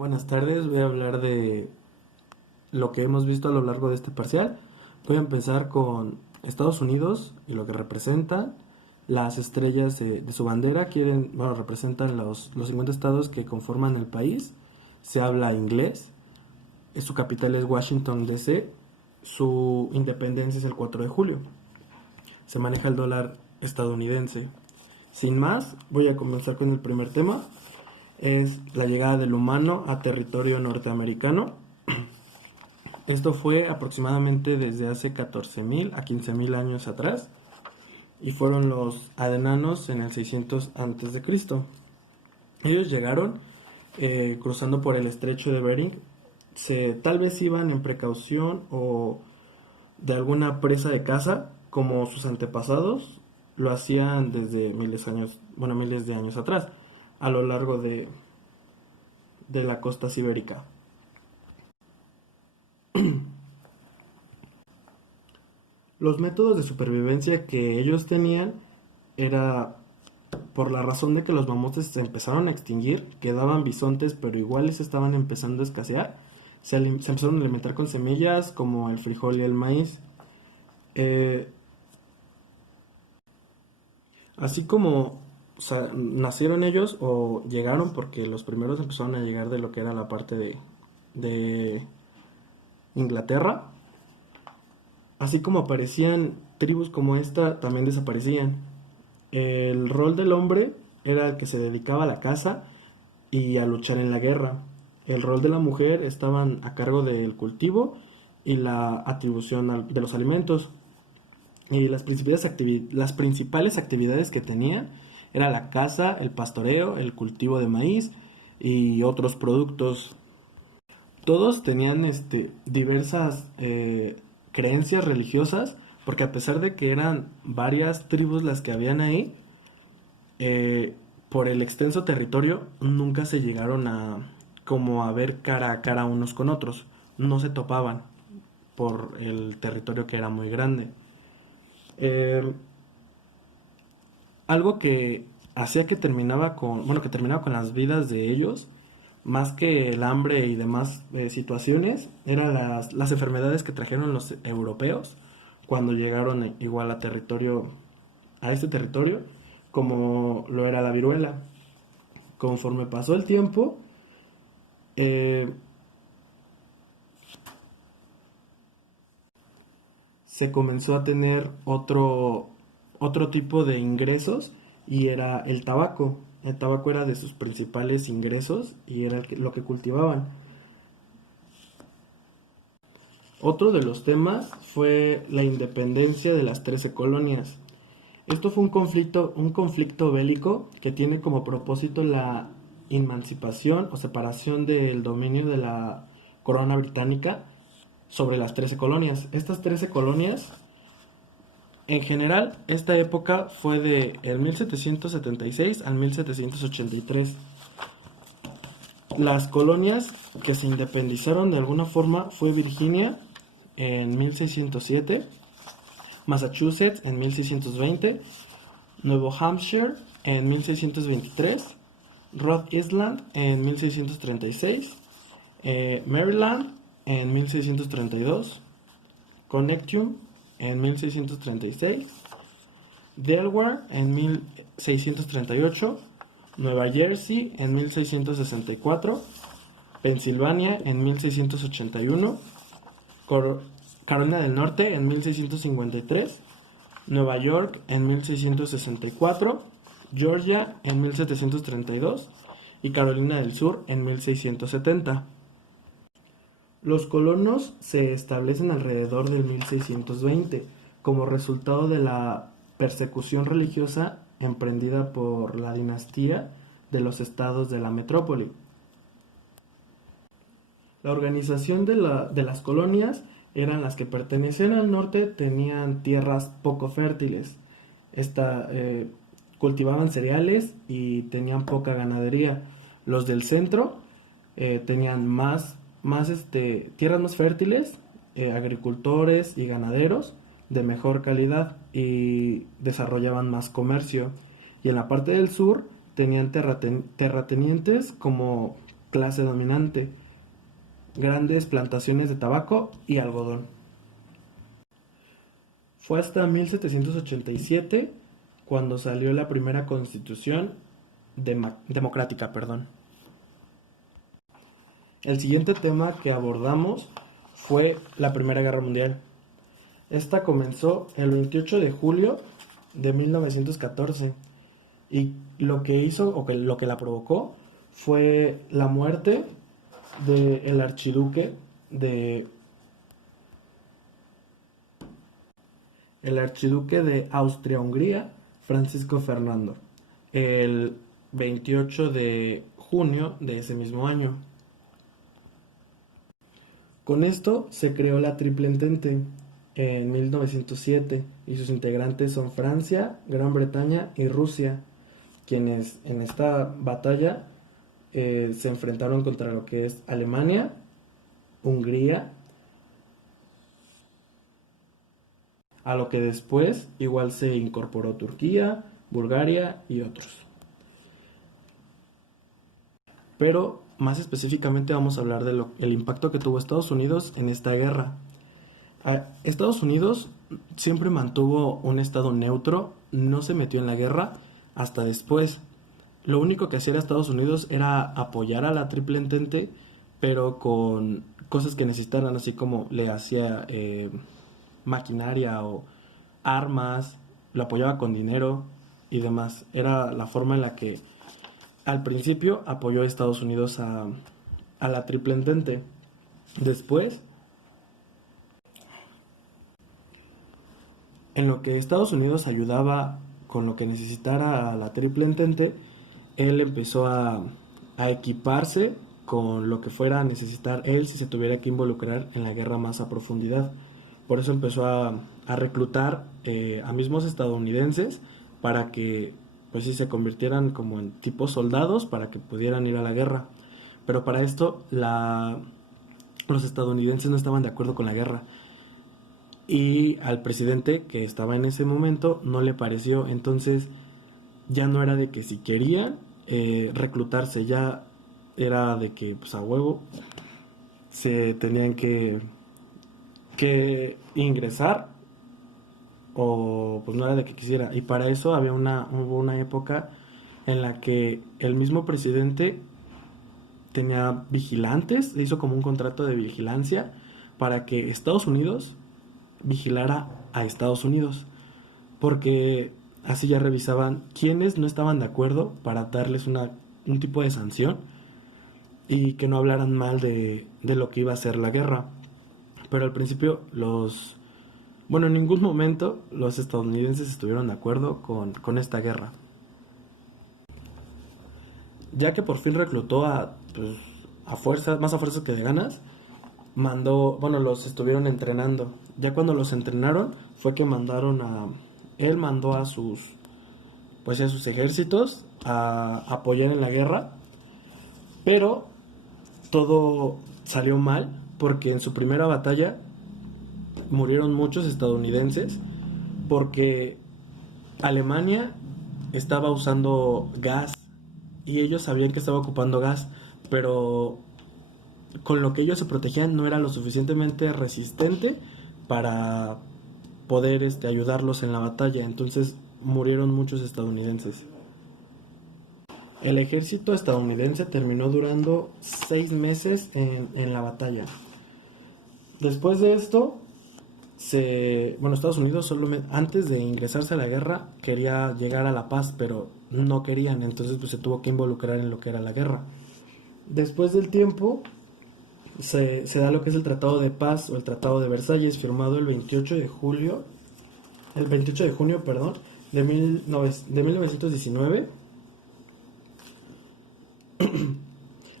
Buenas tardes, voy a hablar de lo que hemos visto a lo largo de este parcial. Voy a empezar con Estados Unidos y lo que representa. Las estrellas de su bandera representan los 50 estados que conforman el país. Se habla inglés. Su capital es Washington, D.C. Su independencia es el 4 de julio. Se maneja el dólar estadounidense. Sin más, voy a comenzar con el primer tema. Es la llegada del humano a territorio norteamericano. Esto fue aproximadamente desde hace 14.000 a 15.000 años atrás y fueron los adenanos en el 600 antes de Cristo. Ellos llegaron cruzando por el estrecho de Bering. Tal vez iban en precaución o de alguna presa de caza, como sus antepasados lo hacían desde miles de años atrás, a lo largo de la costa ibérica. Los métodos de supervivencia que ellos tenían era por la razón de que los mamuts se empezaron a extinguir, quedaban bisontes pero iguales estaban empezando a escasear. Se empezaron a alimentar con semillas como el frijol y el maíz. Así como nacieron ellos o llegaron, porque los primeros empezaron a llegar de lo que era la parte de Inglaterra. Así como aparecían tribus como esta, también desaparecían. El rol del hombre era el que se dedicaba a la caza y a luchar en la guerra. El rol de la mujer estaban a cargo del cultivo y la atribución de los alimentos. Y las principales actividades que tenían era la caza, el pastoreo, el cultivo de maíz y otros productos. Todos tenían diversas creencias religiosas, porque a pesar de que eran varias tribus las que habían ahí, por el extenso territorio nunca se llegaron a ver cara a cara unos con otros, no se topaban por el territorio que era muy grande. Algo que hacía que terminaba con las vidas de ellos, más que el hambre y demás situaciones, eran las enfermedades que trajeron los europeos cuando llegaron igual a este territorio, como lo era la viruela. Conforme pasó el tiempo, eh, se comenzó a tener otro tipo de ingresos y era el tabaco. El tabaco era de sus principales ingresos y era lo que cultivaban. Otro de los temas fue la independencia de las 13 colonias. Esto fue un conflicto bélico que tiene como propósito la emancipación o separación del dominio de la corona británica sobre las 13 colonias. Estas 13 colonias, en general, esta época fue de el 1776 al 1783. Las colonias que se independizaron de alguna forma fue Virginia en 1607, Massachusetts en 1620, Nuevo Hampshire en 1623, Rhode Island en 1636, Maryland en 1632, Connecticut en 1636, Delaware en 1638, Nueva Jersey en 1664, Pensilvania en 1681, Carolina del Norte en 1653, Nueva York en 1664, Georgia en 1732 y Carolina del Sur en 1670. Los colonos se establecen alrededor del 1620 como resultado de la persecución religiosa emprendida por la dinastía de los estados de la metrópoli. La organización de las colonias eran las que pertenecían al norte, tenían tierras poco fértiles, cultivaban cereales y tenían poca ganadería. Los del centro tenían tierras más fértiles, agricultores y ganaderos de mejor calidad y desarrollaban más comercio. Y en la parte del sur tenían terratenientes como clase dominante, grandes plantaciones de tabaco y algodón. Fue hasta 1787 cuando salió la primera constitución democrática, perdón. El siguiente tema que abordamos fue la Primera Guerra Mundial. Esta comenzó el 28 de julio de 1914 y lo que hizo o lo que la provocó fue la muerte del archiduque de Austria-Hungría, Francisco Fernando, el 28 de junio de ese mismo año. Con esto se creó la Triple Entente en 1907 y sus integrantes son Francia, Gran Bretaña y Rusia, quienes en esta batalla se enfrentaron contra lo que es Alemania, Hungría, a lo que después igual se incorporó Turquía, Bulgaria y otros. Pero más específicamente vamos a hablar del impacto que tuvo Estados Unidos en esta guerra. Estados Unidos siempre mantuvo un estado neutro, no se metió en la guerra hasta después. Lo único que hacía Estados Unidos era apoyar a la Triple Entente, pero con cosas que necesitaran, así como le hacía maquinaria o armas, lo apoyaba con dinero y demás. Era la forma en la que al principio apoyó a Estados Unidos a la Triple Entente. Después, en lo que Estados Unidos ayudaba con lo que necesitara a la Triple Entente, él empezó a equiparse con lo que fuera a necesitar él si se tuviera que involucrar en la guerra más a profundidad. Por eso empezó a reclutar a mismos estadounidenses para que pues sí se convirtieran como en tipos soldados para que pudieran ir a la guerra. Pero para esto los estadounidenses no estaban de acuerdo con la guerra. Y al presidente que estaba en ese momento no le pareció. Entonces ya no era de que si querían reclutarse, ya era de que pues a huevo se tenían que ingresar, o pues no era de que quisiera. Y para eso hubo una época en la que el mismo presidente tenía vigilantes, hizo como un contrato de vigilancia para que Estados Unidos vigilara a Estados Unidos, porque así ya revisaban quiénes no estaban de acuerdo para darles un tipo de sanción y que no hablaran mal de lo que iba a ser la guerra. Pero al principio en ningún momento los estadounidenses estuvieron de acuerdo con esta guerra. Ya que por fin reclutó más a fuerzas que de ganas, los estuvieron entrenando. Ya cuando los entrenaron fue que él mandó a sus ejércitos a apoyar en la guerra, pero todo salió mal porque en su primera batalla murieron muchos estadounidenses porque Alemania estaba usando gas y ellos sabían que estaba ocupando gas, pero con lo que ellos se protegían no era lo suficientemente resistente para poder ayudarlos en la batalla. Entonces murieron muchos estadounidenses. El ejército estadounidense terminó durando 6 meses en la batalla. Después de esto, Estados Unidos antes de ingresarse a la guerra quería llegar a la paz, pero no querían, entonces se tuvo que involucrar en lo que era la guerra. Después del tiempo se da lo que es el Tratado de Paz o el Tratado de Versalles, firmado el 28 de junio, de 1919,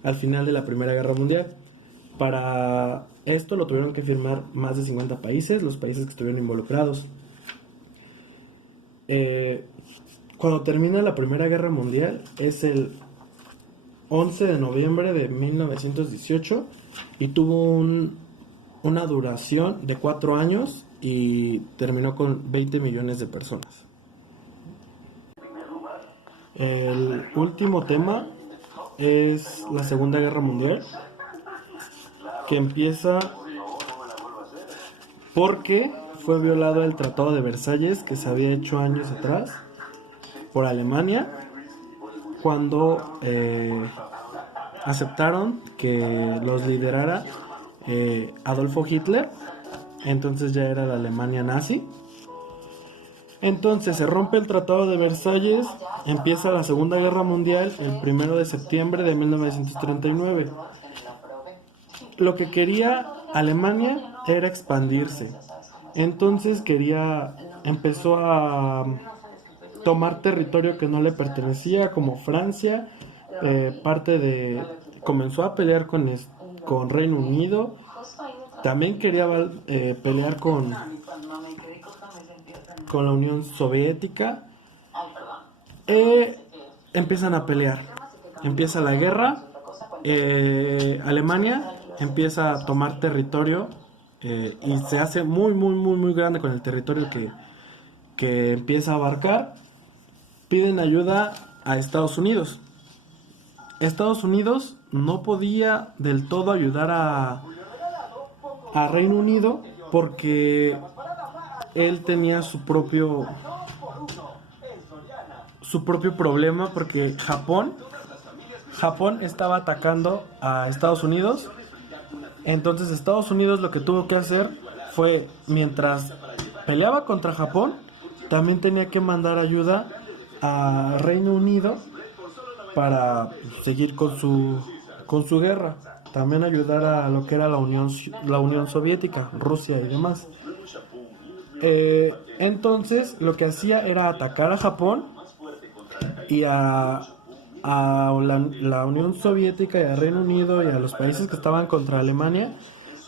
al final de la Primera Guerra Mundial. Para esto lo tuvieron que firmar más de 50 países, los países que estuvieron involucrados. Cuando termina la Primera Guerra Mundial es el 11 de noviembre de 1918 y tuvo una duración de 4 años y terminó con 20 millones de personas. El último tema es la Segunda Guerra Mundial, que empieza porque fue violado el Tratado de Versalles que se había hecho años atrás por Alemania, cuando aceptaron que los liderara Adolfo Hitler. Entonces ya era la Alemania nazi. Entonces se rompe el Tratado de Versalles, empieza la Segunda Guerra Mundial el 1 de septiembre de 1939. Lo que quería Alemania era expandirse. Entonces empezó a tomar territorio que no le pertenecía, como Francia, comenzó a pelear con Reino Unido, también quería pelear con la Unión Soviética. Empiezan a pelear, empieza la guerra, Alemania empieza a tomar territorio y se hace muy muy muy muy grande con el territorio que empieza a abarcar. Piden ayuda a Estados Unidos. Estados Unidos no podía del todo ayudar a Reino Unido porque él tenía su propio problema, porque Japón estaba atacando a Estados Unidos. Entonces Estados Unidos lo que tuvo que hacer fue, mientras peleaba contra Japón, también tenía que mandar ayuda a Reino Unido para seguir con su guerra, también ayudar a lo que era la Unión Soviética, Rusia y demás. Entonces lo que hacía era atacar a Japón y a la Unión Soviética y a Reino Unido y a los países que estaban contra Alemania.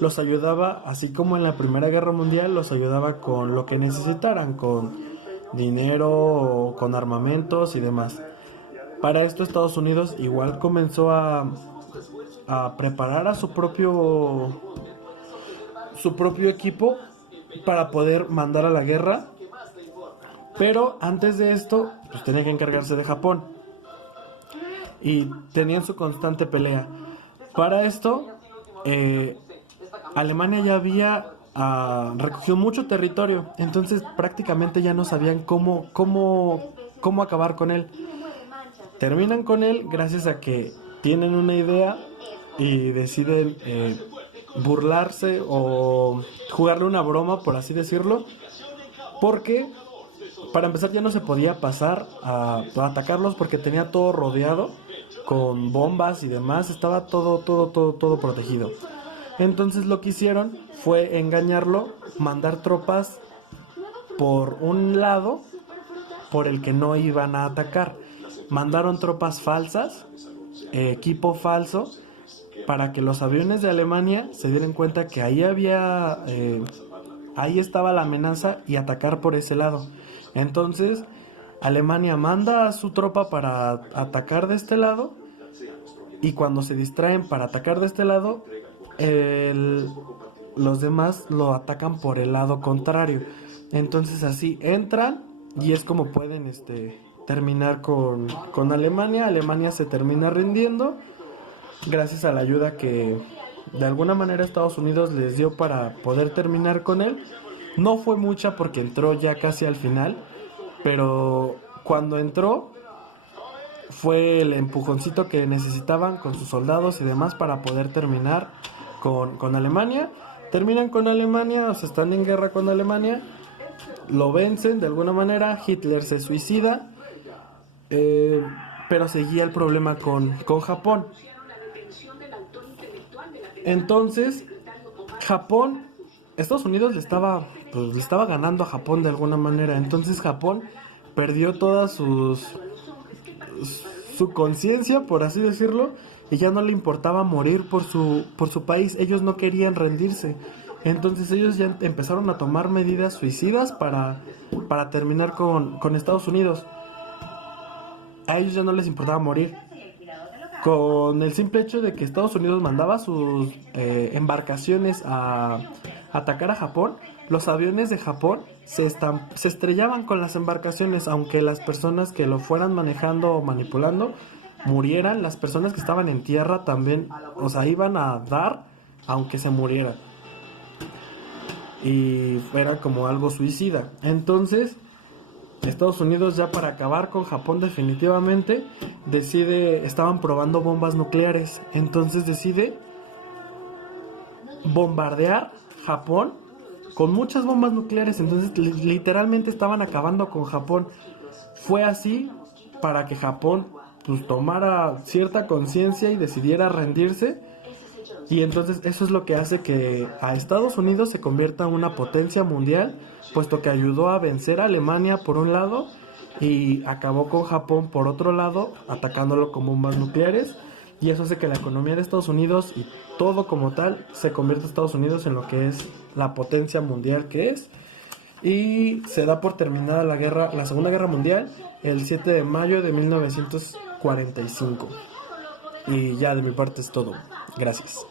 Los ayudaba, así como en la Primera Guerra Mundial, los ayudaba con lo que necesitaran, con dinero, con armamentos y demás. Para esto Estados Unidos igual comenzó a preparar a su propio equipo para poder mandar a la guerra, pero antes de esto pues tenía que encargarse de Japón y tenían su constante pelea. Para esto Alemania ya había recogido mucho territorio, entonces prácticamente ya no sabían cómo acabar con él. Terminan con él gracias a que tienen una idea y deciden burlarse o jugarle una broma, por así decirlo, porque para empezar ya no se podía pasar a atacarlos porque tenía todo rodeado con bombas y demás, estaba todo protegido. Entonces lo que hicieron fue engañarlo, mandar tropas por un lado por el que no iban a atacar. Mandaron tropas falsas, equipo falso, para que los aviones de Alemania se dieran cuenta que ahí estaba la amenaza y atacar por ese lado. Entonces Alemania manda a su tropa para atacar de este lado, y cuando se distraen para atacar de este lado, los demás lo atacan por el lado contrario. Entonces así entran y es como pueden terminar con Alemania. Alemania se termina rindiendo gracias a la ayuda que de alguna manera Estados Unidos les dio para poder terminar con él. No fue mucha porque entró ya casi al final, pero cuando entró fue el empujoncito que necesitaban con sus soldados y demás para poder terminar con Alemania. Terminan con Alemania, o sea, están en guerra con Alemania, lo vencen de alguna manera, Hitler se suicida, pero seguía el problema con Japón. Entonces Estados Unidos le estaba ganando a Japón de alguna manera. Entonces Japón perdió toda su conciencia, por así decirlo, y ya no le importaba morir por su país. Ellos no querían rendirse. Entonces ellos ya empezaron a tomar medidas suicidas para terminar con Estados Unidos. A ellos ya no les importaba morir. Con el simple hecho de que Estados Unidos mandaba sus embarcaciones a atacar a Japón, los aviones de Japón se estrellaban con las embarcaciones, aunque las personas que lo fueran manejando o manipulando murieran, las personas que estaban en tierra también, o sea, iban a dar aunque se murieran. Y fuera como algo suicida. Entonces, Estados Unidos, ya para acabar con Japón definitivamente, estaban probando bombas nucleares. Entonces decide bombardear Japón con muchas bombas nucleares. Entonces literalmente estaban acabando con Japón. Fue así para que Japón pues tomara cierta conciencia y decidiera rendirse. Y entonces eso es lo que hace que a Estados Unidos se convierta en una potencia mundial, puesto que ayudó a vencer a Alemania por un lado y acabó con Japón por otro lado, atacándolo con bombas nucleares. Y eso hace que la economía de Estados Unidos y todo como tal se convierta a Estados Unidos en lo que es la potencia mundial que es. Y se da por terminada la Segunda Guerra Mundial el 7 de mayo de 1945. Y ya de mi parte es todo. Gracias.